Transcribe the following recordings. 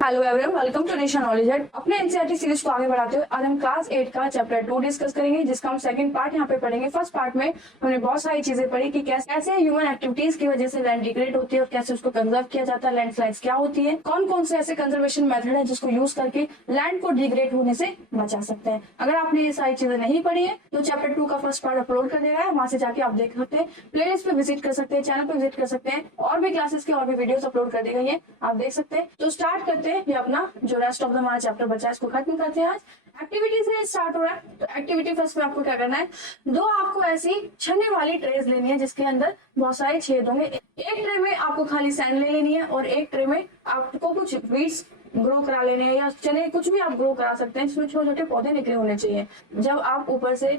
Hello everyone, welcome to nation knowledge ed. अपने NCERT series को आगे बढ़ाते हुए आज हम क्लास 8 का चैप्टर 2 डिस्कस करेंगे, जिसका हम सेकंड पार्ट यहाँ पे पढ़ेंगे। फर्स्ट पार्ट में हमने बहुत सारी चीजें पढ़ी कि कैसे ह्यूमन एक्टिविटीज की वजह से लैंड डिग्रेड होती है और कैसे उसको कंजर्व किया जाता है, लैंडस्लाइड्स क्या होती है, कौन कौन से ऐसे कंजर्वेशन मेथड है जिसको यूज करके लैंड को डिग्रेड होने से बचा सकते हैं। अगर आपने ये सारी चीजें नहीं पढ़ी है तो चैप्टर 2 का फर्स्ट पार्ट अपलोड कर दिया है, वहां से जाके आप देख सकते हैं, प्लेलिस्ट पे विजिट कर सकते हैं, चैनल पे विजिट कर सकते हैं, और भी क्लासेस के और भी वीडियोस अपलोड कर दी गई है, आप देख सकते हैं। तो स्टार्ट करते हैं, ये अपना जो रेस्ट ऑफ द हमारा चैप्टर बचा है इसको खत्म करते हैं। आज एक्टिविटी से स्टार्ट हो रहा है। तो एक्टिविटी फर्स्ट में आपको क्या करना है, दो आपको ऐसी छन्नी वाली ट्रेज लेनी है जिसके अंदर बहुत सारे छेद होंगे। एक ट्रे में आपको खाली सैंड ले लेनी है और एक ट्रे में आपको कुछ वीड्स ग्रो करा लेने हैं, या चने कुछ भी आप ग्रो करा सकते हैं जिसमें छोटे छोटे पौधे निकले होने चाहिए। जब आप ऊपर से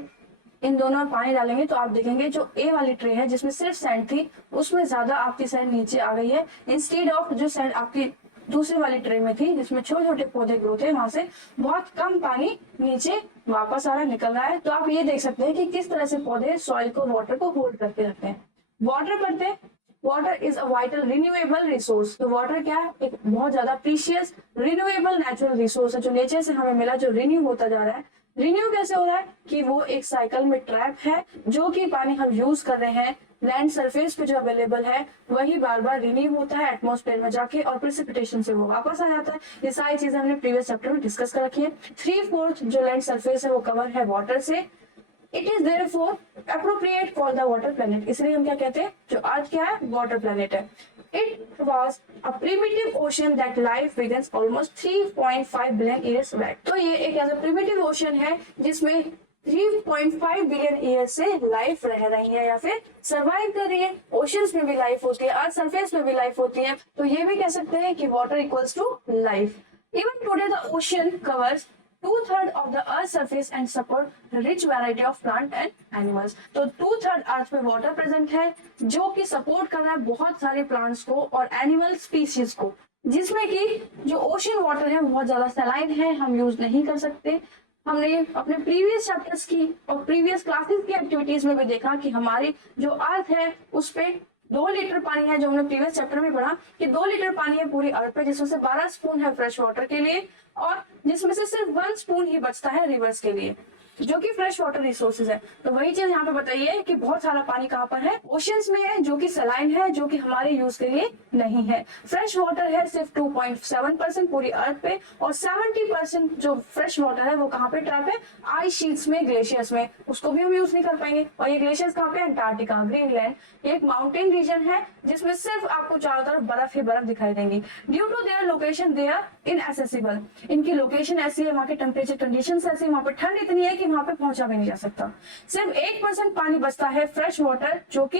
इन दोनों में पानी डालेंगे तो आप देखेंगे जो ए वाली ट्रे है जिसमें सिर्फ सैंड थी, उसमें ज्यादा आपकी सैंड नीचे आ गई है, इंस्टेड ऑफ जो सैंड आपकी दूसरी वाली ट्रे में थी जिसमें छोटे छोटे पौधे ग्रो थे, वहां से बहुत कम पानी नीचे वापस आ रहा है, निकल रहा है। तो आप ये देख सकते हैं कि किस तरह से पौधे सॉइल को, वाटर को होल्ड करके रखते हैं। वाटर पढ़ते, water is a vital renewable resource. तो वाटर क्या है, एक बहुत ज्यादा प्रीशियस रिन्यूएबल नेचुरल रिसोर्स है जो नेचर से हमें मिला, जो रिन्यू होता जा रहा है। रिन्यू कैसे हो रहा है कि वो एक साइकिल में ट्रैप है, जो कि पानी हम यूज कर रहे हैं लैंड सरफेस पे जो अवेलेबल है वही बार बार रिन्यू होता है एटमॉस्फेयर में जाके, और प्रेसिपिटेशन से वो वापस आ जाता है। ये सारी चीजें हमने प्रीवियस चैप्टर में डिस्कस कर रखी है। 3/4 जो लैंड सरफेस है वो कवर है वाटर से। It is therefore appropriate for the water planet. इसलिए हम क्या कहते हैं, जो आज क्या है, वाटर प्लेनेट है। It was a primitive ocean that life begins almost 3.5 billion years back. तो ये एक ऐसा प्रिमिटिव ओशन है जिसमें 3.5 बिलियन ईयर से लाइफ रह रही है या फिर सरवाइव कर रही है। ओशंस में भी लाइफ होती है, अर्थ सरफेस में भी लाइफ होती है। तो ये भी कह सकते हैं कि water equals to life. Even today the ocean covers 2/3 of the earth surface and support rich variety of plant and animals। तो 2/3 अर्थ पे वाटर प्रेजेंट है जो कि सपोर्ट कर रहा है बहुत सारे प्लांट्स को और एनिमल स्पीसीज को, जिसमें कि जो ओशन वाटर है बहुत ज्यादा सलाइन है, हम यूज नहीं कर सकते। हमने अपने प्रीवियस चैप्टर्स की और प्रीवियस क्लासेस की एक्टिविटीज में भी देखा कि हमारी जो अर्थ है उस पे 2 लीटर पानी है, जो हमने प्रीवियस चैप्टर में पढ़ा कि 2 लीटर पानी है पूरी अर्थ पे, जिसमें से 12 स्पून है फ्रेश वाटर के लिए और जिसमें से सिर्फ 1 स्पून ही बचता है रिवर्स के लिए, जो कि फ्रेश वाटर रिसोर्सेज है। तो वही चीज यहाँ पे बताइए कि बहुत सारा पानी कहाँ पर है, ओशंस में है, जो कि सलाइन है, जो कि हमारे यूज के लिए नहीं है। फ्रेश वाटर है सिर्फ 2.7% पूरी अर्थ पे, और 70% जो फ्रेश वाटर है वो कहाँ पे ट्रैप है, आइस शीट्स में, ग्लेशियर्स में। उसको भी हम यूज नहीं कर पाएंगे। और ये ग्लेशियर्स कहाँ पे, अंटार्कटिका, ग्रीनलैंड, ये एक माउंटेन रीजन है जिसमें सिर्फ आपको चारों तरफ बर्फ ही बर्फ दिखाई देंगी। Due to their location they are inaccessible. इनकी लोकेशन ऐसी है, वहाँ के टेम्परेचर कंडीशन ऐसी है, वहाँ पे ठंड इतनी है कि वहां पे पहुंचा भी नहीं जा सकता। सिर्फ 1% पानी बचता है फ्रेश वाटर, जो कि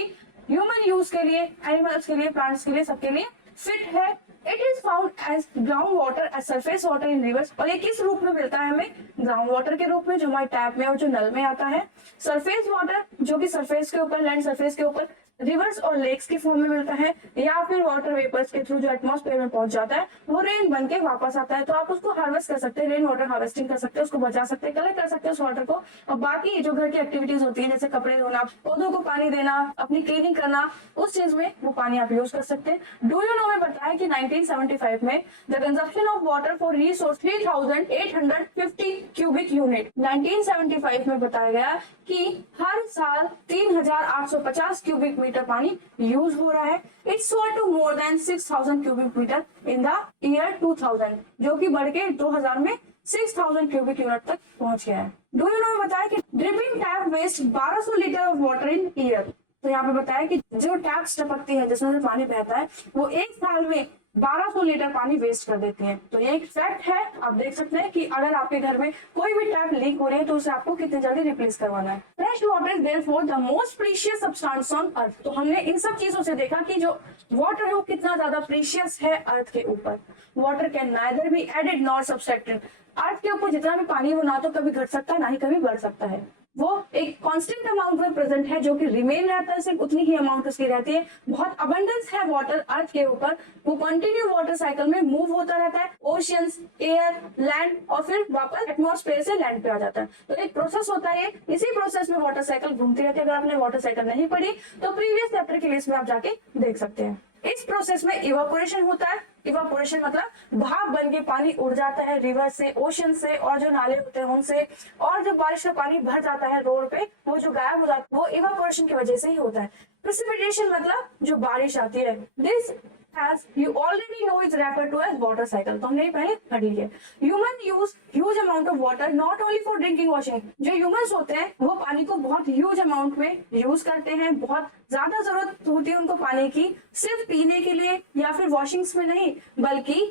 ह्यूमन यूज के लिए, एनिमल्स के लिए, प्लांट्स के लिए, सबके लिए फिट है। It is found as ground water, as surface water in rivers. और ये किस रूप में मिलता है हमें, ग्राउंड वाटर के रूप में, जो हमारे टैप में और जो नल में आता है। सरफेस वाटर जो कि सरफेस के ऊपर, लैंड सरफेस के ऊपर रिवर्स और लेक्स की फॉर्म में मिलता है, या फिर वाटर वेपर्स के थ्रू जो एटमॉस्फेयर में पहुंच जाता है वो रेन बन के वापस आता है। तो आप उसको हार्वेस्ट कर सकते हैं, रेन वाटर हार्वेस्टिंग कर सकते हैं, उसको बचा सकते हैं, कलेक्ट कर सकते हैं उस वाटर को। और बाकी जो घर की एक्टिविटीज होती है जैसे कपड़े धोना, पौधों को पानी देना, अपनी क्लीनिंग करना, उस चीज में वो पानी आप यूज कर सकते हैं। डू यू नो में बताया कि 1975 में the consumption of water for resource 3850 cubic unit. 1975 में बताया गया कि हर साल 3850 क्यूबिक मीटर पानी यूज हो रहा है। It's to more than 6000 cubic metre in the year 2000, जो कि बढ़ के 2000 में 6000 क्यूबिक यूनिट तक पहुंच गया है। डू यू नो बताया कि dripping tap waste 1200 litre of water in year. तो यहाँ पे बताया कि जो टैप्स टपकती है जिसमें से पानी बहता है वो एक साल में 1200 लीटर पानी वेस्ट कर देती है। तो ये एक फैक्ट है। आप देख सकते हैं कि अगर आपके घर में कोई भी टैप लीक हो रही है तो उसे आपको कितनी जल्दी रिप्लेस करवाना है। Fresh water is therefore the most precious substance on earth. तो हमने इन सब चीजों से देखा कि जो वाटर है वो कितना ज्यादा प्रीशियस है अर्थ के ऊपर। Water can neither be added nor subtracted. Earth के ऊपर जितना भी पानी वो ना तो कभी घट सकता है ना ही कभी बढ़ सकता है, वो एक कांस्टेंट अमाउंट में प्रेजेंट है, जो कि रिमेन रहता है, सिर्फ उतनी ही अमाउंट उसकी रहती है। बहुत अबंडेंस है वाटर अर्थ के ऊपर, वो कंटिन्यू वाटर साइकिल में मूव होता रहता है, ओशियंस, एयर, लैंड, और फिर वापस एटमॉस्फेयर से लैंड पे आ जाता है। तो एक प्रोसेस होता है, इसी प्रोसेस में वाटर साइकिल घूमती रहती है। अगर आपने वाटर साइकिल नहीं पढ़ी तो प्रीवियस चैप्टर की लिस्ट में आप जाके देख सकते हैं। इस प्रोसेस में इवापोरेशन होता है। इवापोरेशन मतलब भाप बन के पानी उड़ जाता है रिवर से, ओशन से, और जो नाले होते हैं उनसे, और जो बारिश का पानी भर जाता है रोड पे, वो जो गायब हो जाता है वो इवापोरेशन की वजह से ही होता है। प्रेसिपिटेशन मतलब जो बारिश आती है। This as you already know is referred to as water cycle, तो हमने ये पहले पढ़ लिया। Human use huge amount of water not only for drinking washing, जो humans होते हैं वो पानी को बहुत huge amount में यूज करते हैं, बहुत ज्यादा जरूरत होती है उनको पानी की, सिर्फ पीने के लिए या फिर वॉशिंग्स में नहीं, बल्कि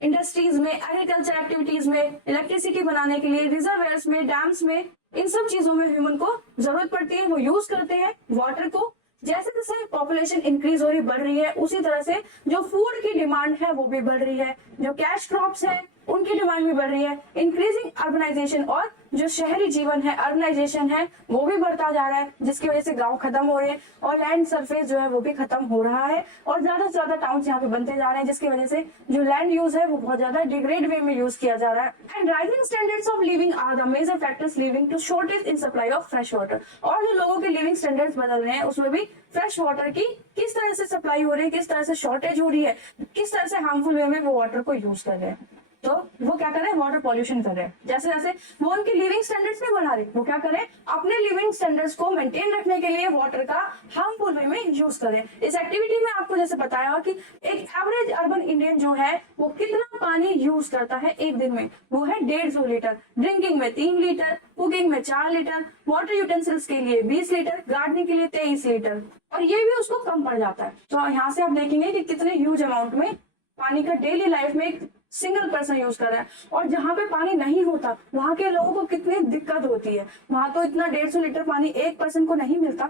इंडस्ट्रीज में, एग्रीकल्चर एक्टिविटीज में, इलेक्ट्रिसिटी बनाने के लिए, रिजर्वेयर्स में, डैम्स में, इन सब चीजों में ह्यूमन को जरूरत पड़ती है, वो यूज करते हैं वाटर को। जैसे जैसे पॉपुलेशन इंक्रीज हो रही, बढ़ रही है, उसी तरह से जो फूड की डिमांड है वो भी बढ़ रही है, जो कैश क्रॉप्स है उनकी डिमांड भी बढ़ रही है। इंक्रीजिंग अर्बनाइजेशन, और जो शहरी जीवन है, अर्बनाइजेशन है, वो भी बढ़ता जा रहा है, जिसकी वजह से गांव खत्म हो रहे हैं और लैंड सरफेस जो है वो भी खत्म हो रहा है, और ज्यादा से ज्यादा टाउन्स यहाँ पे बनते जा रहे हैं, जिसकी वजह से जो लैंड यूज है वो बहुत ज्यादा डिग्रेड वे में यूज किया जा रहा है। And rising standards of living are the major factors leading to shortage in supply of fresh water. और जो लोगों के लिविंग स्टैंडर्ड्स बदल रहे हैं उसमें भी फ्रेश वाटर की किस तरह से सप्लाई हो रही है, किस तरह से शॉर्टेज हो रही है, किस तरह से हार्मफुल वे में वो वाटर को यूज कर रहे हैं, तो वो क्या कर रहे हैं, वाटर पॉल्यूशन कर रहे हैं। जैसे जैसे वो उनके लिविंग स्टैंडर्ड्स नहीं बढ़ा रहे, वो क्या करें, अपने लिविंग स्टैंडर्ड्स को मेंटेन रखने के लिए वाटर का हार्मफुल वे में यूज करें। इस एक्टिविटी में आपको जैसे बताया कि एक एवरेज अर्बन इंडियन जो है वो कितना पानी यूज करता है एक दिन में, वो है 150 लीटर, ड्रिंकिंग में 3 लीटर, कुकिंग में 4 लीटर, वाटर यूटेंसिल्स के लिए 20 लीटर, गार्डनिंग के लिए 23 लीटर, और ये भी उसको कम पड़ जाता है। तो यहाँ से आप देखेंगे कि कितने ह्यूज अमाउंट में पानी का डेली लाइफ में एक सिंगल पर्सन यूज कर रहा है। और जहाँ पे पानी नहीं होता वहां के लोगों को कितनी दिक्कत होती है, वहां तो इतना 150 लीटर पानी एक पर्सन को नहीं मिलता,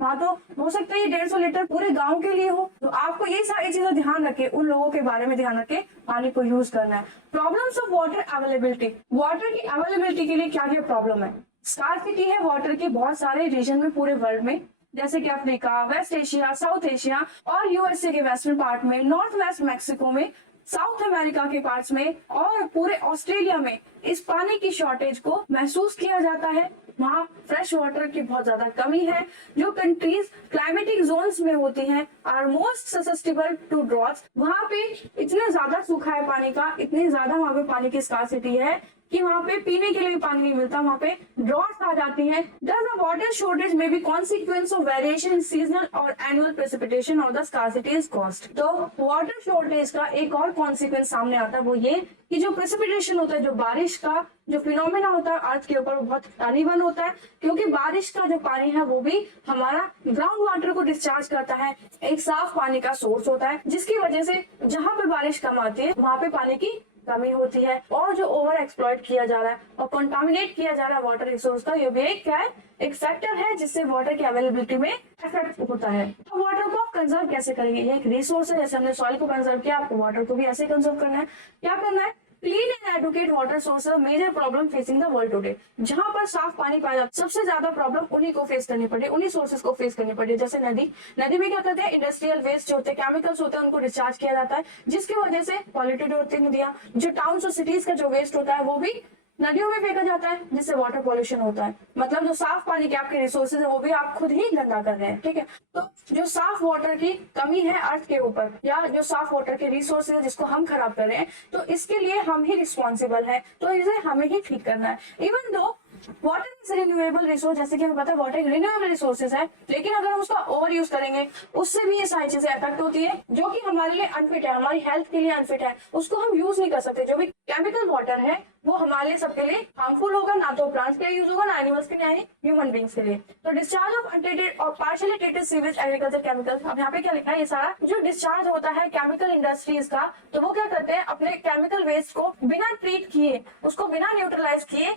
वहां तो हो सकता है ये 150 लीटर पूरे गांव के लिए हो। तो आपको ये सारी चीजें ध्यान रखे, उन लोगों के बारे में ध्यान रखे, पानी को यूज करना है। Problems of water availability, water की अवेलेबिलिटी के लिए क्या क्या प्रॉब्लम है। स्कार्सिटी है वाटर की बहुत सारे रीजन में पूरे वर्ल्ड में, जैसे कि Africa, West Asia, South Asia और यूएसए के वेस्टर्न पार्ट में, नॉर्थ वेस्ट मैक्सिको में, साउथ अमेरिका के पार्ट्स में और पूरे ऑस्ट्रेलिया में इस पानी की शॉर्टेज को महसूस किया जाता है। वहाँ फ्रेश वाटर की बहुत ज्यादा कमी है। जो कंट्रीज क्लाइमेटिक जोन्स में होती हैं are most susceptible to droughts, वहाँ पे इतना ज्यादा सूखा है पानी का, इतनी ज्यादा वहाँ पे पानी की स्कार्सिटी है कि वहाँ पे पीने के लिए भी पानी नहीं मिलता, वहाँ पे ड्रॉट्स आ जाती हैं। Does the water shortage may be consequence of variation in seasonal और annual precipitation or the scarcity is caused। तो वाटर शॉर्टेज का एक और कॉन्सिक्वेंस सामने आता है, वो ये कि जो प्रेसिपिटेशन होता है, जो बारिश का जो फिनोमेना होता है अर्थ के ऊपर, वो बहुत अनइवन होता है, क्योंकि बारिश का जो पानी है वो भी हमारा ग्राउंड वाटर को डिस्चार्ज करता है, एक साफ पानी का सोर्स होता है, जिसकी वजह से जहाँ पे बारिश कम आती है वहाँ पे पानी की कमी होती है। और जो ओवर एक्सप्लॉइट किया जा रहा है और कंटामिनेट किया जा रहा है वाटर रिसोर्स का, ये भी एक क्या है, एक फैक्टर है जिससे वाटर की अवेलेबिलिटी में इफेक्ट होता है। तो वाटर को आप कंजर्व कैसे करेंगे, ये एक रिसोर्स है, जैसे हमने सॉइल को कंजर्व किया, आपको वाटर को भी ऐसे कंजर्व करना है। क्या करना है, clean and educate water source major problem facing the world today. जहां पर साफ पानी पाया जाता है सबसे ज्यादा प्रॉब्लम उन्हीं को फेस करनी पड़े, उन्हीं सोर्सेज को फेस करनी पड़े। जैसे नदी में क्या करते हैं, इंडस्ट्रियल वेस्ट जो होते हैं, केमिकल्स होते हैं, उनको डिस्चार्ज किया जाता है, जिसकी वजह से पॉल्यूटेड होती है नदियां। जो टाउन्स और सिटीज का जो वेस्ट होता है वो भी नदियों में फेंका जाता है, जिससे वाटर पॉल्यूशन होता है। मतलब जो साफ पानी के आपके रिसोर्सेज है वो भी आप खुद ही गंदा कर रहे हैं, ठीक है। तो जो साफ वाटर की कमी है अर्थ के ऊपर, या जो साफ वाटर के रिसोर्सेज है जिसको हम खराब कर रहे हैं, तो इसके लिए हम ही रिस्पॉन्सिबल है, तो इसे हमें ही ठीक करना है। Even though water is renewable resource, जैसे कि हमें पता है वाटर एक रिन्यूएबल रिसोर्सेज है, लेकिन अगर हम उसका ओवर यूज करेंगे उससे भी ये सारी चीजें अफेक्ट होती है, जो कि हमारे लिए अनफिट है, हमारी हेल्थ के लिए अनफिट है, उसको हम यूज नहीं कर सकते। जो भी केमिकल वाटर है वो हमारे लिए सबके लिए हार्मफुल होगा, ना तो प्लांट्स के लिए यूज होगा, ना एनिमल्स के लिए, ह्यूमन बींग्स के लिए। तो डिस्चार्ज ऑफ अनट्रीटेड और partially treated sewage agriculture chemicals, अब यहाँ पे क्या लिखा है, ये सारा जो डिस्चार्ज होता है केमिकल इंडस्ट्रीज का, तो वो क्या करते हैं, अपने केमिकल वेस्ट को बिना ट्रीट किए, उसको बिना न्यूट्रलाइज किए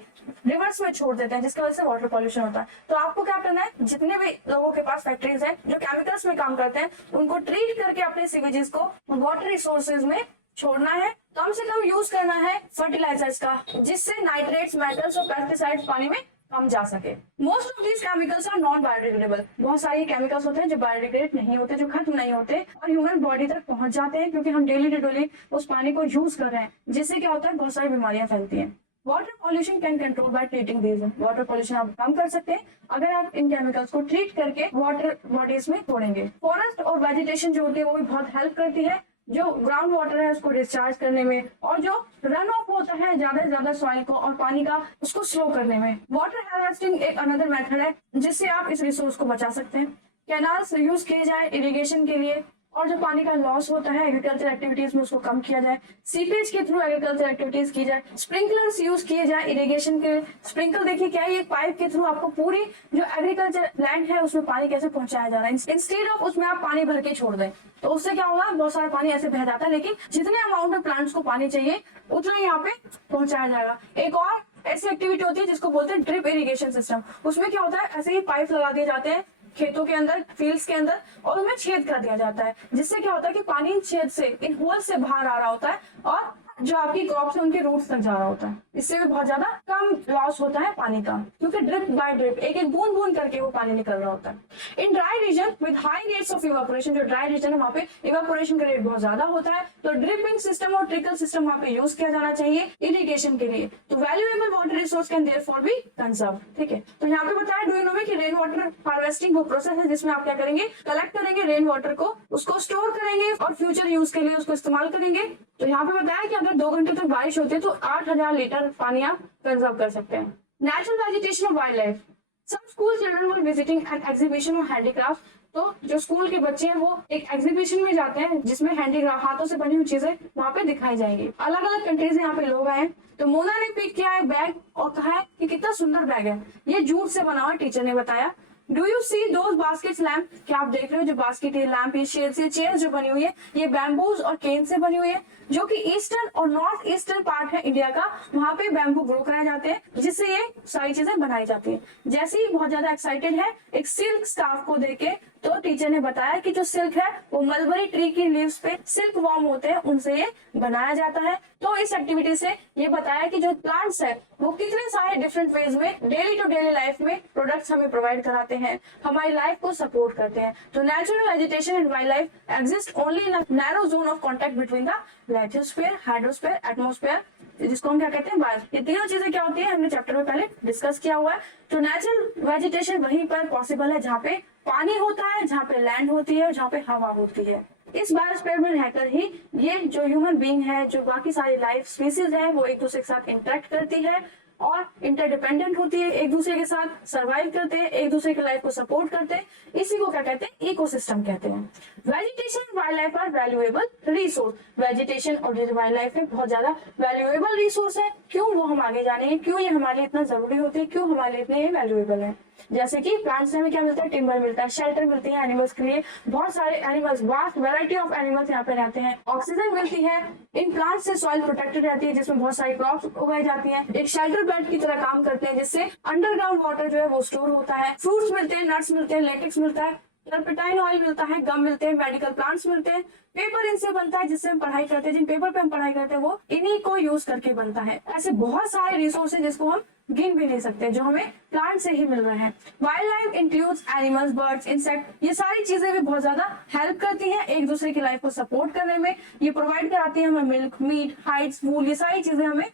रिवर्स में छोड़ देते हैं, जिसकी वजह से वाटर पॉल्यूशन होता है। तो आपको क्या करना है, जितने भी लोगों के पास फैक्ट्रीज है जो केमिकल्स में काम करते हैं, उनको ट्रीट करके अपने सीवेजेस को वाटर रिसोर्सेज में छोड़ना है। कम से कम यूज करना है फर्टिलाइजर्स का, जिससे नाइट्रेट्स, मेटल्स और पेस्टिसाइड्स पानी में कम जा सके। Most of these chemicals are non biodegradable, बहुत सारे केमिकल्स होते हैं जो बायोडिग्रेड नहीं होते, जो खत्म नहीं होते और ह्यूमन बॉडी तक पहुंच जाते हैं, क्योंकि हम डेली टू डेली उस पानी को यूज कर रहे हैं, जिससे क्या होता है, बहुत सारी बीमारियां फैलती हैं। Water pollution can control by treating these. Water pollution आप कम कर सकते हैं अगर आप इन केमिकल्स को ट्रीट करके वाटर बॉडीज में छोड़ेंगे। फॉरेस्ट और वेजिटेशन जो होती है वो भी बहुत हेल्प करती है जो ग्राउंड वाटर है उसको डिस्चार्ज करने में, और जो रन ऑफ होता है ज्यादा से ज्यादा सॉइल को और पानी का उसको स्लो करने में। वाटर हार्वेस्टिंग एक अनदर मेथड है जिससे आप इस रिसोर्स को बचा सकते हैं। कैनाल्स यूज किए जाए इरिगेशन के लिए, और जो पानी का लॉस होता है एग्रीकल्चर एक्टिविटीज में उसको कम किया जाए। सीपेज के थ्रू एग्रीकल्चर एक्टिविटीज की जाए। स्प्रिंकलर्स यूज किए जाए इरिगेशन के। स्प्रिंकल देखिए क्या है, ये पाइप के थ्रू आपको पूरी जो एग्रीकल्चर लैंड है उसमें पानी कैसे पहुंचाया जा रहा है। इंस्टेड ऑफ उसमें आप पानी भर के छोड़ दें तो उससे क्या होगा, बहुत सारा पानी ऐसे बह जाता है, लेकिन जितने अमाउंट में प्लांट्स को पानी चाहिए उतना यहाँ पे पहुंचाया जाएगा। एक और ऐसी एक्टिविटी होती है जिसको बोलते हैं ड्रिप इरिगेशन सिस्टम। उसमें क्या होता है, ऐसे ही पाइप लगा दिए जाते हैं खेतों के अंदर, फील्ड्स के अंदर, और उनमें छेद कर दिया जाता है, जिससे क्या होता है कि पानी इन छेद से, इन होल से बाहर आ रहा होता है और जो आपकी क्रॉप है उनके रूट्स तक जा रहा होता है। इससे भी बहुत ज्यादा कम लॉस होता है पानी का, क्योंकि ड्रिप बाय ड्रिप एक एक बूंद बूंद करके वो पानी निकल रहा होता है। In dry region with high rates of evaporation, जो ड्राई रीजन है वहाँ पे इवापोरेशन का रेट बहुत ज्यादा होता है, तो ड्रिपिंग सिस्टम और ट्रिकल सिस्टम वहाँ पे यूज किया जाना चाहिए इरिगेशन के लिए। तो valuable water resource can therefore B conserve. ठीक है, तो यहाँ पे बताया डू यू नो में कि रेन वाटर हार्वेस्टिंग वो प्रोसेस है जिसमें आप क्या करेंगे, कलेक्ट करेंगे रेन वाटर को, उसको स्टोर करेंगे और फ्यूचर यूज के लिए उसको इस्तेमाल करेंगे। तो यहाँ पे बताया कि अगर 2 घंटे तक बारिश होती है तो 8000 लीटर पानी आप कंजर्व कर सकते हैं। Natural vegetation of wildlife. Some school children were visiting an exhibition of handicraft. तो जो स्कूल के बच्चे हैं वो एक एग्जीबिशन में जाते हैं जिसमें हैंडीक्राफ्ट, हाथों से बनी हुई चीजें वहाँ पे दिखाई जाएंगी। अलग अलग कंट्रीज से यहाँ पे लोग आए। तो मोना ने पिक किया है बैग और कहा है कि कितना सुंदर बैग है, ये जूट से बना हुआ, टीचर ने बताया। Do you see those baskets lamp, क्या आप देख रहे हो जो बास्केट लैम्प, ये चेयर जो बनी हुई है ये बैम्बूज और केन से बनी हुई है, जो कि ईस्टर्न और नॉर्थ ईस्टर्न पार्ट है इंडिया का, वहां पे बैम्बू ग्रो कराए जाते हैं जिससे ये सारी चीजें बनाई जाती है। जैसे ही बहुत ज्यादा एक्साइटेड है एक सिल्क स्कार्फ को देके, तो टीचर ने बताया कि जो सिल्क है वो मलबरी ट्री की लीव्स पे सिल्क वॉर्म होते हैं, उनसे ये बनाया जाता है। तो इस एक्टिविटी से ये बताया कि जो प्लांट्स है वो कितने सारे डिफरेंट वेज में डेली टू डेली लाइफ में प्रोडक्ट्स हमें प्रोवाइड कराते हैं, हमारी लाइफ को सपोर्ट करते हैं। तो natural vegetation and wild life exist only in a narrow zone of contact between the lithosphere, hydrosphere, atmosphere, जिसको हम क्या कहते हैं बायो। ये तीनों चीजें क्या होती है हमने चैप्टर में पहले डिस्कस किया हुआ है। तो नेचुरल वेजिटेशन वहीं पर पॉसिबल है जहाँ पे पानी होता है, जहाँ पे लैंड होती है, जहाँ पे हवा होती है। इस बायोस्फीयर में रहकर ही ये जो ह्यूमन बीइंग है, जो बाकी सारी लाइफ स्पीसीज है, वो एक दूसरे के साथ इंटरेक्ट करती है और इंटरडिपेंडेंट होती है, एक दूसरे के साथ सर्वाइव करते हैं, एक दूसरे की लाइफ को सपोर्ट करते हैं। इसी को क्या कहते हैं, इकोसिस्टम कहते हैं। Vegetation wildlife are valuable resource. Vegetation और वाइल्ड लाइफ में बहुत ज्यादा वैल्यूएबल रिसोर्स है। क्यों, वो हम आगे जानेंगे, क्यों ये हमारे लिए इतना जरूरी होती है, क्यों हमारे लिए इतने वैल्यूएबल है। जैसे कि प्लांट्स से हमें क्या मिलता है, टिम्बर मिलता है, शेल्टर मिलती है एनिमल्स के लिए, बहुत सारे animals, vast variety of animals यहाँ पे रहते हैं, ऑक्सीजन मिलती है, इन प्लांट्स से सॉइल प्रोटेक्टेड रहती है जिसमें बहुत सारी क्रॉप्स उगाई जाती हैं, एक शेल्टर बेड की तरह काम करते हैं जिससे अंडरग्राउंड वाटर जो है वो स्टोर होता है, फ्रूट्स मिलते हैं, नट्स मिलते हैं, लेटेक्स मिलता है, टर्पेटाइन ऑयल मिलता है, गम मिलते हैं, मेडिकल प्लांट्स मिलते हैं, पेपर इनसे बनता है जिससे हम पढ़ाई करते हैं, जिन पेपर पे हम पढ़ाई करते हैं वो इन्हीं को यूज करके बनता है। ऐसे बहुत सारे रिसोर्स हैं जिसको हम गिन भी नहीं सकते जो हमें प्लांट से ही मिल रहे हैं। Wild life includes animals, birds, insect, ये सारी चीजें भी बहुत ज्यादा हेल्प करती हैं एक दूसरे की लाइफ को सपोर्ट करने में। ये प्रोवाइड कराती है हमें मिल्क, मीट, हाइड्स, वूल, ये सारी चीजें हमें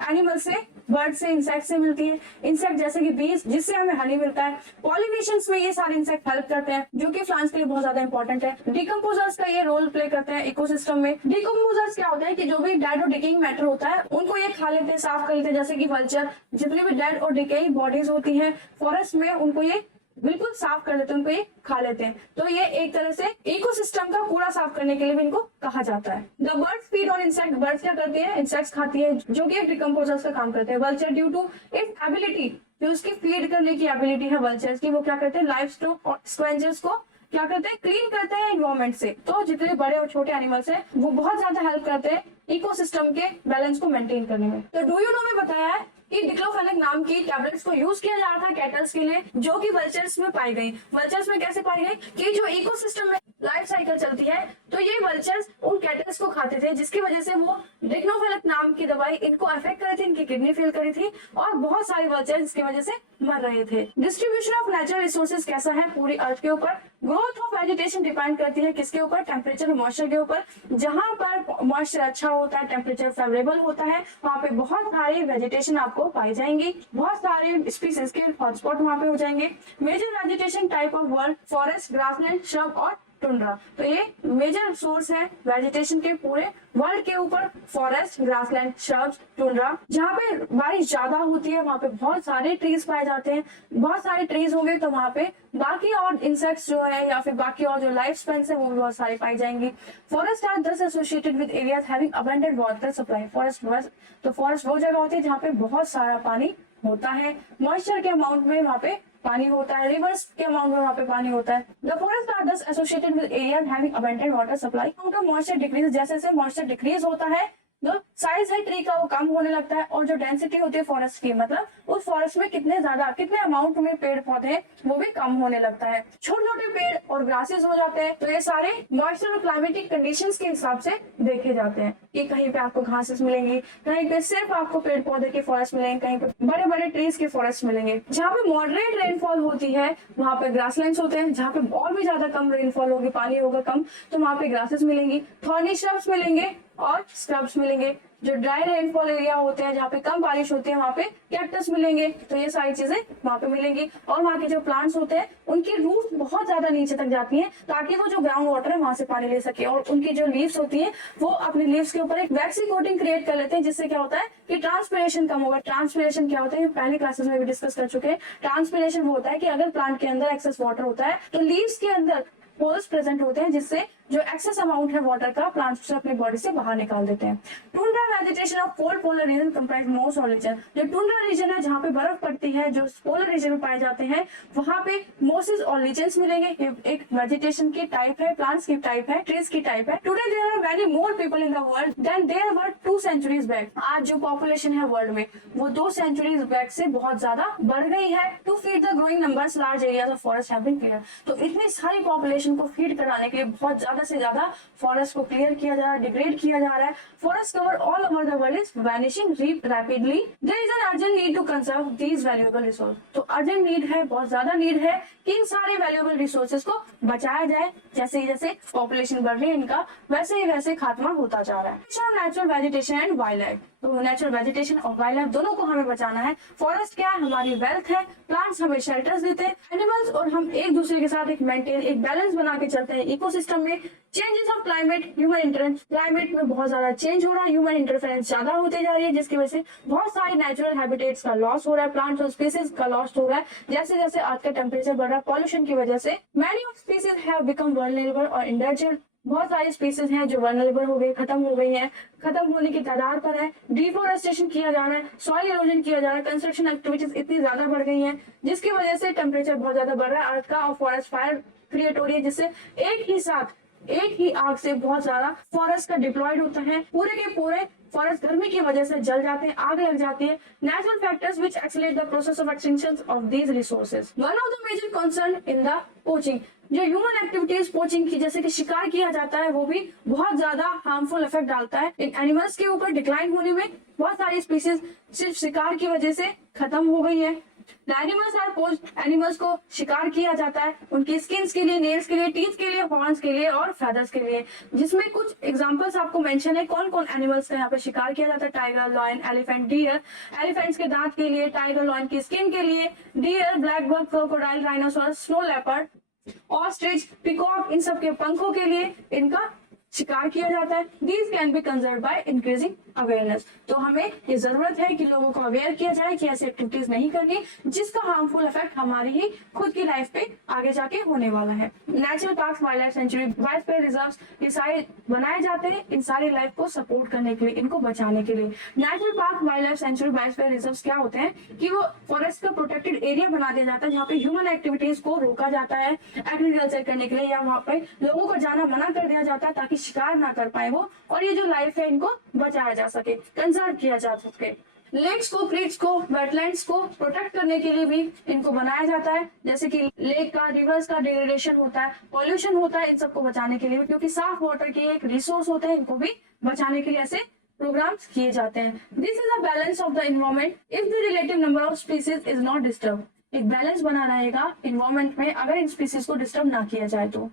एनिमल से, बर्ड से, इंसेक्ट से मिलती है। इंसेक्ट जैसे कि बीज, जिससे हमें हनी मिलता है। पॉलिनेशंस में ये सारे इंसेक्ट हेल्प करते हैं जो कि प्लांट्स के लिए बहुत ज्यादा इंपॉर्टेंट है। डिकम्पोजर्स का ये रोल प्ले करते हैं इकोसिस्टम में। डिकम्पोजर्स क्या होता है कि जो भी डेड और डिकेइंग मैटर होता है उनको ये खा लेते हैं, साफ कर लेते हैं, जैसे कि वल्चर, जितनी भी डेड और डिकेइंग बॉडीज होती है फॉरेस्ट में उनको ये बिल्कुल साफ कर लेते हैं, उनको ये खा लेते हैं। तो ये एक तरह से इकोसिस्टम का कूड़ा साफ करने के लिए भी इनको कहा जाता है। The birds feed on insect, birds क्या करती है, इंसेक्ट्स खाती है जो कि एक डिकम्पोजर्स का काम करते हैं। Vulture due to its ability, जो उसकी फीड करने की एबिलिटी है वल्चर्स की, वो क्या करते हैं, लाइफ स्टॉक और स्क्वेंजर्स को क्या करते हैं, क्लीन करते हैं एनवायरमेंट से। तो जितने बड़े और छोटे एनिमल्स हैं वो बहुत ज्यादा हेल्प करते हैं इकोसिस्टम के बैलेंस को मेंटेन करने में। तो डू यू नो में बताया है कि डिक्लोफेनेक नाम की टैबलेट्स को यूज किया जा रहा था कैटल्स के लिए, जो कि वल्चर्स में पाई गई। वल्चर्स में कैसे पाई गई कि जो इकोसिस्टम में लाइफ साइकिल चलती है तो ये वल्चर्स उन कैटल्स को खाते थे, जिसकी वजह से वो डिक्लोफेनेक नाम की दवाई इनको अफेक्ट करी थी, इनकी किडनी फेल करी थी और बहुत सारे वल्चर्स इसकी वजह से मर रहे थे। डिस्ट्रीब्यूशन ऑफ नेचुरल रिसोर्सेज कैसा है पूरी अर्थ के ऊपर, ग्रोथ ऑफ वेजिटेशन डिपेंड करती है किसके ऊपर, टेम्परेचर और मॉइस्चर के ऊपर। जहां पर मॉइस्चर अच्छा होता है, टेम्परेचर फेवरेबल होता है, वहां पे बहुत सारी वेजिटेशन आपको पाई जाएंगी, बहुत सारे स्पीसीज के हॉटस्पॉट वहां पे हो जाएंगे। Major vegetation type of world forest, grassland, shrub और टुंड्रा। तो ये मेजर सोर्स है वेजिटेशन के पूरे वर्ल्ड के ऊपर, फॉरेस्ट, ग्रासलैंड, श्रब्स, टुंड्रा। जहाँ पे बारिश ज्यादा होती है वहां पे बहुत सारे ट्रीज पाए जाते हैं। बहुत सारे ट्रीज होंगे तो वहां पे बाकी और इंसेक्ट्स जो है या फिर बाकी और जो लाइफ स्पेन है वो भी बहुत सारी पाई जाएंगी। फॉरेस्ट आर दस associated with areas having abundant water supply. Forest वो जगह होती है जहाँ पे बहुत सारा पानी होता है, मॉइस्चर के अमाउंट में वहाँ पे पानी होता है, रिवर्स के अमाउंट में वहाँ पे पानी होता है। द फॉरेस्ट आर दस associated with areas having abundant water supply. Amount of moisture decrease, जैसे जैसे मॉइस्चर डिक्रीज होता है जो साइज है ट्री का वो कम होने लगता है, और जो डेंसिटी होती है फॉरेस्ट की, मतलब उस फॉरेस्ट में कितने अमाउंट में पेड़ पौधे हैं वो भी कम होने लगता है। छोटे छोटे पेड़ और ग्रासेस हो जाते हैं। तो ये सारे मॉइस्चर और क्लाइमेटिक कंडीशंस के हिसाब से देखे जाते हैं कि कहीं पे आपको घासेस मिलेंगी, कहीं पे सिर्फ आपको पेड़ पौधे के फॉरेस्ट मिलेंगे, कहीं पे बड़े बड़े ट्रीज के फॉरेस्ट मिलेंगे। जहाँ पे मॉडरेट रेनफॉल होती है वहाँ पे ग्रासलैंड्स होते हैं। जहाँ पे और भी ज्यादा कम रेनफॉल होगी, पानी होगा कम, तो वहाँ पे ग्रासेस मिलेंगी, थॉर्नी श्रब्स मिलेंगे और स्क्रब्स मिलेंगे। जो ड्राई रेनफॉल एरिया होते हैं जहाँ पे कम बारिश होती है वहाँ पे कैक्टस मिलेंगे। तो ये सारी चीजें वहाँ पे मिलेंगी। और वहाँ के जो प्लांट्स होते हैं उनकी रूट बहुत ज्यादा नीचे तक जाती हैं ताकि वो जो ग्राउंड वाटर है वहां से पानी ले सके। और उनकी जो लीव्स होती हैं वो अपनी लीव्स के ऊपर एक वैक्सी कोटिंग क्रिएट कर लेते हैं, जिससे क्या होता है कि ट्रांसपिरेशन कम होगा। ट्रांसपिरेशन क्या होता है, पहले क्लासेस में भी डिस्कस कर चुके हैं। ट्रांसपिरेशन वो होता है कि अगर प्लांट के अंदर एक्सेस वाटर होता है तो लीव्स के अंदर होल्स प्रेजेंट होते हैं, जिससे जो एक्सेस अमाउंट है वाटर का प्लांट्स से अपनी बॉडी से बाहर निकाल देते हैं। Tundra vegetation of cold polar region comprise most of region. जो टुंड्रा रीजन है जहाँ पे बर्फ पड़ती है, जो पोलर रीजन में पाए जाते हैं, वहाँ पे मोसेस और लीचेंस मिलेंगे। ये एक वेजिटेशन की टाइप है, प्लांट्स की टाइप है, ट्रीज की टाइप है। Today there are very more people in the world than there were 2 centuries back. आज जो पॉपुलेशन है वर्ल्ड में वो 2 centuries बैक से बहुत ज्यादा बढ़ गई है। To feed the growing numbers large areas of forest have been cleared. तो इतनी सारी पॉपुलेशन को फीड कराने के लिए बहुत ज्यादा से ज्यादा फॉरेस्ट को क्लियर किया जा रहा है, डिग्रेड किया जा रहा है। Forest cover all over the world is vanishing rapidly. There is an urgent need to conserve these valuable resource. तो अर्जेंट नीड है, बहुत ज्यादा नीड है कि इन सारे वैल्यूएबल रिसोर्सेज को बचाया जाए। जैसे जैसे पॉपुलेशन बढ़ रही है इनका, वैसे ही वैसे खात्मा होता जा रहा है। Natural vegetation and wild life. तो नेचुरल वेजिटेशन और वाइल्ड लाइफ दोनों को हमें बचाना है। फॉरेस्ट क्या है, हमारी वेल्थ है। प्लांट्स हमें शेल्टर्स देते हैं, एनिमल्स और हम एक दूसरे के साथ एक बैलेंस बना के चलते हैं इकोसिस्टम में। Changes of climate, human interference. Climate में बहुत ज्यादा चेंज हो रहा है, ह्यूमन इंटरफेरेंस ज्यादा होते जा रही है, जिसकी वजह से बहुत सारे नेचुरल हैबिटेट्स का लॉस हो रहा है, प्लांट्स और स्पीसीज का लॉस हो रहा है। जैसे जैसे अर्थ का टेम्परेचर बढ़ रहा है पॉल्यूशन की वजह से, many of species have become vulnerable और इंडर्जेंट। बहुत सारी स्पीसीज हैं जो वल्नरेबल हो गई, खत्म हो गई हैं, खत्म होने की तादाद पर है। डिफोरेस्टेशन किया जा रहा है, सॉइल इरोजन किया जा रहा है, कंस्ट्रक्शन एक्टिविटीज इतनी ज्यादा बढ़ गई हैं, जिसकी वजह से टेम्परेचर बहुत ज्यादा बढ़ रहा है अर्थ का, और फॉरेस्ट फायर क्रिएट हो रही है, जिससे एक ही आग से बहुत ज्यादा फॉरेस्ट का डिप्लॉयड होता है। पूरे के पूरे फॉरेस्ट गर्मी की वजह से जल जाते हैं, आग लग जाती है। Natural factors which accelerate the process of extinction of these resources. One of the major concern in the poaching, जो ह्यूमन एक्टिविटीज पोचिंग की, जैसे कि शिकार किया जाता है, वो भी बहुत ज्यादा हार्मफुल इफेक्ट डालता है इन एनिमल्स के ऊपर। डिक्लाइन होने में बहुत सारी स्पीसीज सिर्फ शिकार की वजह से खत्म हो गई है। एनिमल्स आर पोच्ड, एनिमल्स को शिकार किया जाता है उनकी स्किन्स के लिए, नेल्स के लिए, टीथ के लिए, हॉर्न्स के लिए और फेदर्स के लिए। जिसमें कुछ एग्जांपल्स आपको मेंशन है कौन कौन एनिमल्स का यहाँ पे शिकार किया जाता है। Tiger, lion, elephant, deer. Elephants के दांत के लिए, टाइगर लॉयन की स्किन के लिए, deer, black buck, crocodile, rhinoceros, snow leopard, ostrich, peacock, इन सब के पंखों के लिए इनका शिकार किया जाता है। These can be conserve by increasing awareness. तो हमें ये जरूरत है कि लोगों को अवेयर किया जाए कि ऐसी एक्टिविटीज नहीं करनी जिसका हार्मफुल इफेक्ट हमारी ही खुद की लाइफ पे आगे जाके होने वाला है। Natural park, wild life sanctuary, biosphere reserves, ये सारे बनाए जाते हैं इन सारी लाइफ को सपोर्ट करने के लिए, इनको बचाने के लिए। Natural park, wild life sanctuary, biosphere reserves क्या होते हैं कि वो फॉरेस्ट का प्रोटेक्टेड एरिया बना दिया जाता है जहाँ पे ह्यूमन एक्टिविटीज को रोका जाता है एग्रीकल्चर करने के लिए, या वहाँ पे लोगों को जाना मना कर दिया जाता है ताकि शिकार ना कर पाए वो, और ये जो लाइफ है इनको बचाया जा सके, कंजर्व किया जा सके। लेक्स को, क्रीक्स को, वेटलैंड्स को प्रोटेक्ट करने के लिए भी इनको बनाया जाता है। जैसे कि लेक का, रिवर्स का डिग्रेडेशन होता है, पॉल्यूशन होता है, इन सबको बचाने के लिए भी, क्योंकि साफ वाटर की एक रिसोर्स होते हैं, इनको भी बचाने के लिए ऐसे प्रोग्राम्स किए जाते हैं। This is a balance of the environment if the relative number of species is not disturb. एक बैलेंस बना रहेगा इन्वायरमेंट में अगर इन स्पीसीज को डिस्टर्ब ना किया जाए तो।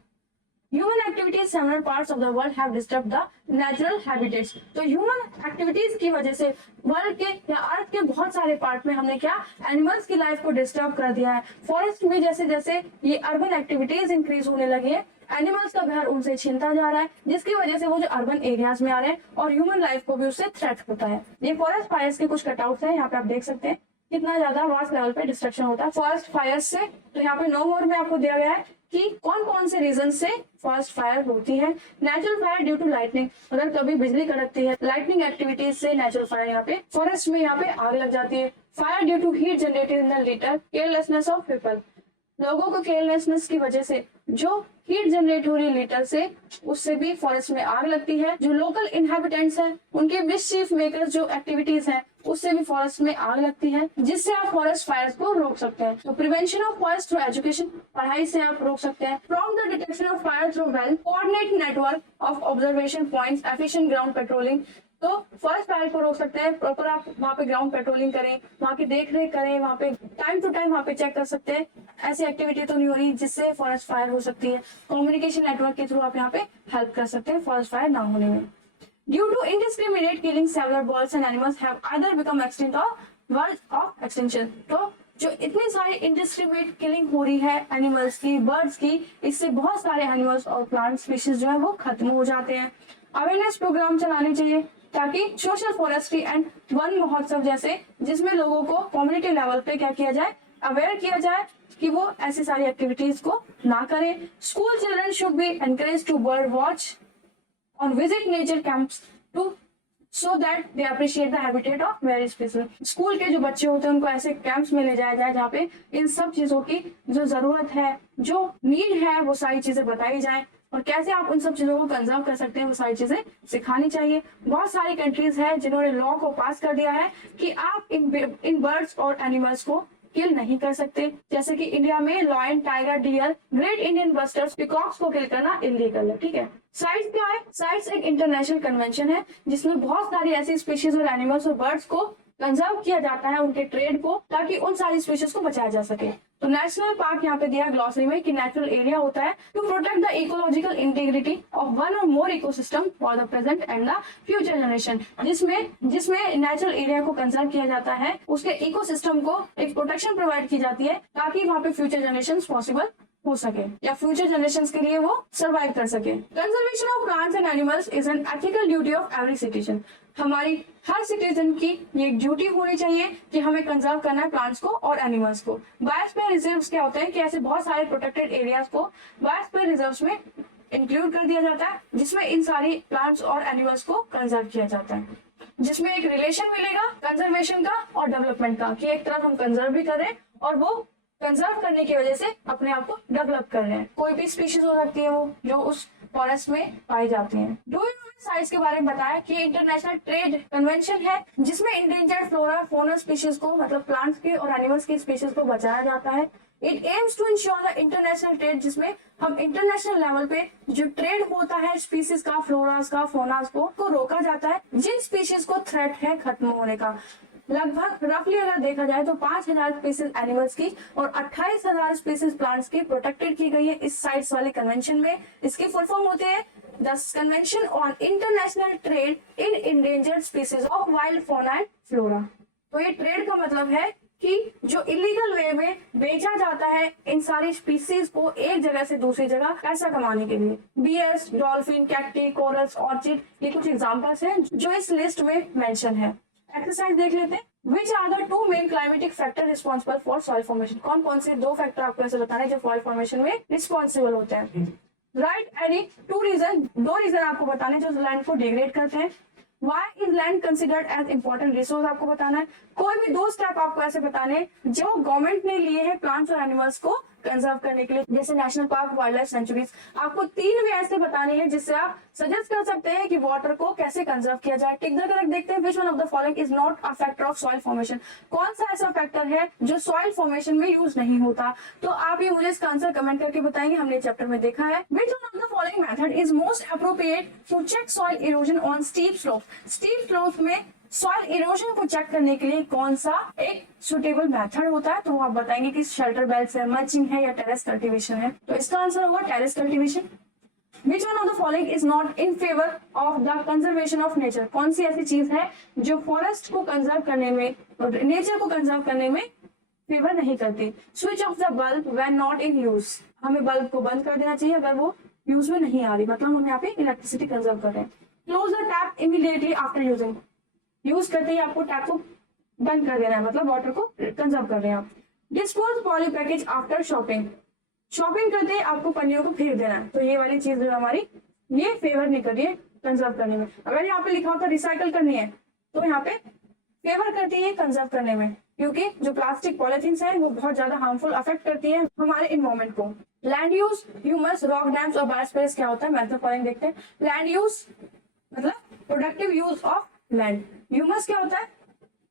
Human activities several parts of the world have disturbed the natural habitats। तो ह्यूमन एक्टिविटीज की वजह से वर्ल्ड के या अर्थ के बहुत सारे पार्ट में हमने क्या एनिमल्स की लाइफ को डिस्टर्ब कर दिया है। फॉरेस्ट में जैसे जैसे ये अर्बन एक्टिविटीज इंक्रीज होने लगी है, एनिमल्स का घर उनसे छीनता जा रहा है, जिसकी वजह से वो जो अर्बन एरियाज में आ रहे हैं और ह्यूमन लाइफ को भी उससे थ्रेट होता है। ये फॉरेस्ट फायर्स के कुछ कटआउट्स हैं, यहाँ पे आप देख सकते हैं कितना ज्यादा वास्ट लेवल पे डिस्ट्रक्शन होता है फॉरेस्ट फायर्स से। तो यहाँ पे नो मोर में आपको दिया गया है कि कौन कौन से रीजन से फॉरेस्ट फायर होती है। Natural fire due to lightning, अगर कभी बिजली कड़कती है, लाइटनिंग एक्टिविटीज से नेचुरल फायर यहाँ पे फॉरेस्ट में यहाँ पे आग लग जाती है। Fire due to heat generated in the litter, carelessness of people, लोगों को केयरलेसनेस की वजह से जो हीट जनरेट हो रही लीटर से उससे भी फॉरेस्ट में आग लगती है। जो लोकल इनहेबिटेंट्स हैं उनके मिसचीफ मेकर्स जो एक्टिविटीज हैं उससे भी फॉरेस्ट में आग लगती है, जिससे आप फॉरेस्ट फायर्स को रोक सकते हैं। तो prevention of forest through education, पढ़ाई से आप रोक सकते हैं। From the detection of fire through well coordinate network of observation points, efficient ground patrolling. तो फॉरेस्ट फायर को रोक सकते हैं, प्रॉपर आप वहाँ पे ग्राउंड पेट्रोलिंग करें, वहाँ की देख रेख करें, वहाँ पे टाइम टू टाइम वहाँ पे चेक कर सकते हैं ऐसी एक्टिविटी तो नहीं हो रही जिससे फॉरेस्ट फायर हो सकती है। कम्युनिकेशन नेटवर्क के थ्रू आप यहाँ पे हेल्प कर सकते हैं फॉरेस्ट फायर ना होने में। Due to indiscriminate killing, several birds and animals have either become extinct or verge of extinction। तो जो इतनी सारी इंडिस्क्रिमिनेट किलिंग हो रही है एनिमल्स की, बर्ड्स की, इससे बहुत सारे एनिमल्स और प्लांट स्पीशीज जो है वो खत्म हो जाते हैं। अवेयरनेस प्रोग्राम चलाने चाहिए ताकि सोशल फॉरेस्ट्री एंड वन महोत्सव जैसे, जिसमें लोगों को कम्युनिटी लेवल पे क्या किया जाए, अवेयर किया जाए कि वो ऐसी सारी एक्टिविटीज को ना करें। School children should be encourage to bird watch on visit nature camps to so that they appreciate the habitat of various species। School के जो बच्चे होते हैं उनको ऐसे कैंप्स में ले जाया जाए जहाँ पे इन सब चीजों की जो जरूरत है, जो नीड है, वो सारी चीजें बताई जाए और कैसे आप उन सब चीजों को कंजर्व कर सकते हैं वो सारी चीजें सिखानी चाहिए। बहुत सारी कंट्रीज है जिन्होंने लॉ को पास कर दिया है कि आप इन बर्ड्स और एनिमल्स को किल नहीं कर सकते, जैसे कि इंडिया में lion, tiger, deer, great Indian bustards, peacocks को किल करना इलीगल है। ठीक है। साइट्स क्या है? साइट्स एक इंटरनेशनल कन्वेंशन है जिसमें बहुत सारी ऐसी स्पीशीज और एनिमल्स और बर्ड्स को कंजर्व किया जाता है, उनके ट्रेड को, ताकि उन सारी स्पीशीज को बचाया जा सके। तो नेशनल पार्क यहाँ पे दिया ग्लॉसरी में कि नेचुरल एरिया होता है to protect the ecological integrity of one और more ecosystem for the present and the future generation, जिसमें नेचुरल एरिया को कंजर्व किया जाता है, उसके इकोसिस्टम को एक प्रोटेक्शन प्रोवाइड की जाती है ताकि वहाँ पे फ्यूचर जनरेशन पॉसिबल हो सके या फ्यूचर जनरेशंस के लिए वो सर्वाइव कर सके। Conservation of plants and animals is an ethical duty of every citizen. हमारी हर सिटीजन की ये एक ड्यूटी होनी चाहिए कि हमें कंजर्व करना है प्लांट्स को और एनिमल्स को। बायोस्फीयर रिजर्व्स क्या होते हैं कि ऐसे बहुत सारे प्रोटेक्टेड एरियाज को बायोस्फीयर रिजर्व्स में इंक्लूड कर दिया जाता है, जिसमें इन सारी प्लांट्स और एनिमल्स को कंजर्व किया जाता है, जिसमें एक रिलेशन मिलेगा कंजर्वेशन का और डेवलपमेंट का कि एक तरफ हम कंजर्व भी कर रहे हैं और वो कंजर्व करने की वजह से अपने आप को डेवलप कर रहे हैं। कोई भी स्पीशीज हो सकती है वो जो उस फॉरेस्ट में पाई जाती हैं। साइट्स के बारे में बताया कि इंटरनेशनल ट्रेड कन्वेंशन है जिसमें इंडेंजर्ड फ्लोरा फौना स्पीशीज को, मतलब प्लांट्स की और एनिमल्स की स्पीशीज को बचाया जाता है। It aims to ensure the international trade, जिसमें हम इंटरनेशनल लेवल पे जो ट्रेड होता है स्पीशीज का, फ्लोरास का, फौनास को रोका जाता है जिन स्पीशीज को थ्रेट है खत्म होने का। लगभग रफली अगर देखा जाए तो 5000 स्पीसीज एनिमल्स की और 28000 स्पीसीज प्लांट्स की प्रोटेक्टेड की गई है इस साइट्स वाले कन्वेंशन में। इसकी फुल फॉर्म होते हैं the convention on international trade in endangered species of wild fauna and flora. तो ये ट्रेड का मतलब है कि जो इलीगल वे में बेचा जाता है इन सारी स्पीसीज को एक जगह से दूसरी जगह पैसा कमाने के लिए। Bears, dolphin, cacti, corals, orchid, ये कुछ एग्जांपल्स हैं जो इस लिस्ट में मेंशन है। एक्सरसाइज देख लेते हैं। Which are the two main climatic factor responsible for soil formation? कौन कौन से दो फैक्टर आपको ऐसे बताने जो soil formation में रिस्पॉन्सिबल होते हैं? राइट एनी टू रीजन, दो रीजन आपको बताने जो लैंड को डिग्रेड करते हैं। Why is land considered as important resource आपको बताना है। कोई भी दो स्टेप आपको ऐसे बताने जो गवर्नमेंट ने लिए हैं प्लांट्स और एनिमल्स को कंजर्व करने के लिए, जैसे national park, wild life sanctuaries. आपको 3 वे ऐसे बताने हैं जिससे आप सजेस्ट कर सकते हैं कि वाटर को कैसे कंजर्व किया जाए। टिक द करेक्ट देखते हैं। विच one of the following is not a factor of soil formation? कौन सा ऐसा फैक्टर है जो सॉइल फॉर्मेशन में यूज नहीं होता? तो आप ये मुझे इसका आंसर कमेंट करके बताएंगे, हमने चैप्टर में देखा है। Which one of the following method is most appropriate to check soil erosion on steep slope? Steep slope में सॉइल इरोजन को चेक करने के लिए कौन सा एक सुटेबल मेथड होता है, तो वो आप बताएंगे कि शेल्टर बेल्ट है, मल्चिंग है या टेरेस कल्टीवेशन है। तो इसका आंसर होगा terrace cultivation. Which one of the following is not in favor of the conservation of nature? कौन सी ऐसी चीज है जो फॉरेस्ट को कंजर्व करने में और नेचर को कंजर्व करने में फेवर नहीं करती? Switch off the bulb when not in use, हमें बल्ब को बंद कर देना चाहिए अगर वो यूज में नहीं आ रही, मतलब हम यहाँ पे इलेक्ट्रिसिटी कंजर्व कर रहे हैं। Close the tap immediately after using, use करते ही आपको टैप को बंद कर देना है, मतलब वाटर को कंजर्व कर रहे हैं आप। Dispose poly package after shopping, shopping करते ही आपको पन्नियों को फेंक देना है, तो ये वाली चीज जो हमारी ये फेवर नहीं कर रही है कंजर्व करने में। अगर यहाँ पे लिखा होता रिसाइकल करनी है तो यहाँ पे फेवर करती है कंजर्व करने में, क्योंकि जो प्लास्टिक पॉलिथीन है वो बहुत ज्यादा हार्मफुल अफेक्ट करती है हमारे इन्वायरमेंट को। Land use, humus, rock dams और बायोस्फीयर क्या होता है, मैथड फॉलोइंग देखते हैं। लैंड यूज मतलब productive use of land. Humus क्या होता है,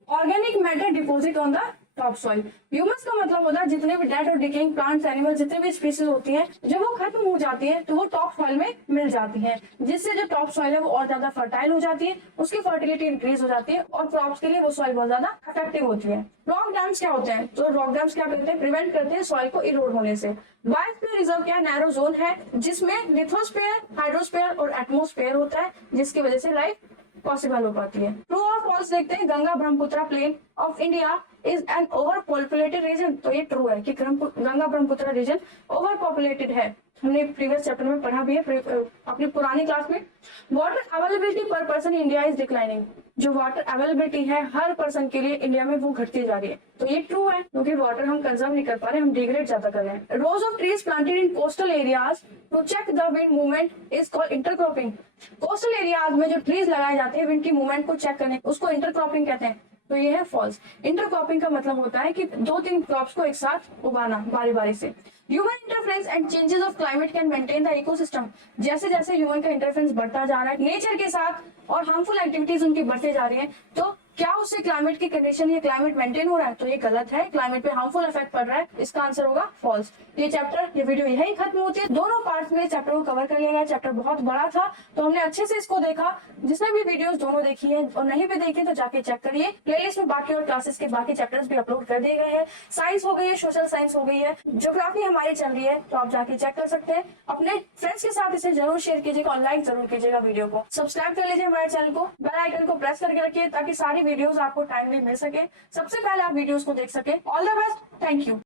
organic matter deposit on the top soil. Humus का मतलब होता है जितने भी डेड और डिकेइंग प्लांट्स, एनिमल, जितने भी स्पीसीज होती हैं, जब वो खत्म हो जाती है तो वो टॉप सॉइल में मिल जाती हैं, जिससे जो टॉप सॉइल है वो और ज्यादा फर्टाइल हो जाती है, उसकी फर्टिलिटी इंक्रीज हो जाती है और क्रॉप्स के लिए वो सॉइल बहुत ज्यादा इफेक्टिव होती है। रॉक डैम्स क्या होते हैं, तो रॉक डैम्स क्या करते हैं, प्रिवेंट करते हैं सॉइल को इरोड होने से। बायोस्फीयर रिजर्व क्या नैरो जोन है जिसमें लिथोस्फीयर, हाइड्रोस्फीयर और एटमोस्फीयर होता है, जिसकी वजह से लाइफ पॉसिबल हो पाती है। ट्रू और फॉल्स देखते हैं। Ganga Brahmaputra plain of India is an overpopulated region, तो ये ट्रू है कि Ganga Brahmaputra region overpopulated है, हमने प्रीवियस चैप्टर में पढ़ा भी है अपनी पुरानी क्लास में। वाटर अवेलेबिलिटी पर पर्सन इंडिया इज डिक्लाइनिंग, जो वाटर अवेलेबिलिटी है हर पर्सन के लिए इंडिया में वो घटती जा रही है, तो ये ट्रू है क्योंकि वाटर हम कंजर्व नहीं कर पा रहे, हम डिग्रेड ज्यादा कर रहे हैं। Rows of trees planted in coastal areas to check the wind movement is called intercropping. Coastal areas में जो ट्रीज लगाए जाते हैं विंड की मूवमेंट को चेक करने, उसको इंटरक्रॉपिंग कहते हैं, तो ये है फॉल्स। इंटरक्रॉपिंग का मतलब होता है कि 2-3 क्रॉप्स को एक साथ उगाना बारी बारी से। Human interference and changes of climate can maintain the ecosystem, जैसे जैसे ह्यूमन का इंटरफेरेंस बढ़ता जा रहा है नेचर के साथ और हार्मफुल एक्टिविटीज उनकी बढ़ते जा रही है, तो क्या उससे क्लाइमेट की कंडीशन या क्लाइमेट मेंटेन हो रहा है, तो ये गलत है, क्लाइमेट पे हार्मफुल इफेक्ट पड़ रहा है, इसका आंसर होगा फॉल्स। ये चैप्टर, ये वीडियो यही खत्म होती है, दोनों पार्ट्स में चैप्टर को कवर कर लिया गया। चैप्टर बहुत बड़ा था तो हमने अच्छे से इसको देखा, जिसने भी वीडियोस दोनों देखी है और नहीं भी देखी तो जाके चेक करिए, प्लेलिस्ट में बाकी और क्लासेस के बाकी चैप्टर्स भी अपलोड कर दिए गए हैं। साइंस हो गई है, सोशल साइंस हो गई है, ज्योग्राफी हमारी चल रही है, तो आप जाके चेक कर सकते हैं। अपने फ्रेंड्स के साथ इसे जरूर शेयर कीजिएगा और लाइक जरूर कीजिएगा वीडियो को। सब्सक्राइब कर लीजिए हमारे चैनल को, बेल आइकन को प्रेस करके रखिए ताकि सारी वीडियोस आपको टाइम में मिल सके, सबसे पहले आप वीडियोस को देख सके। All the best, thank you.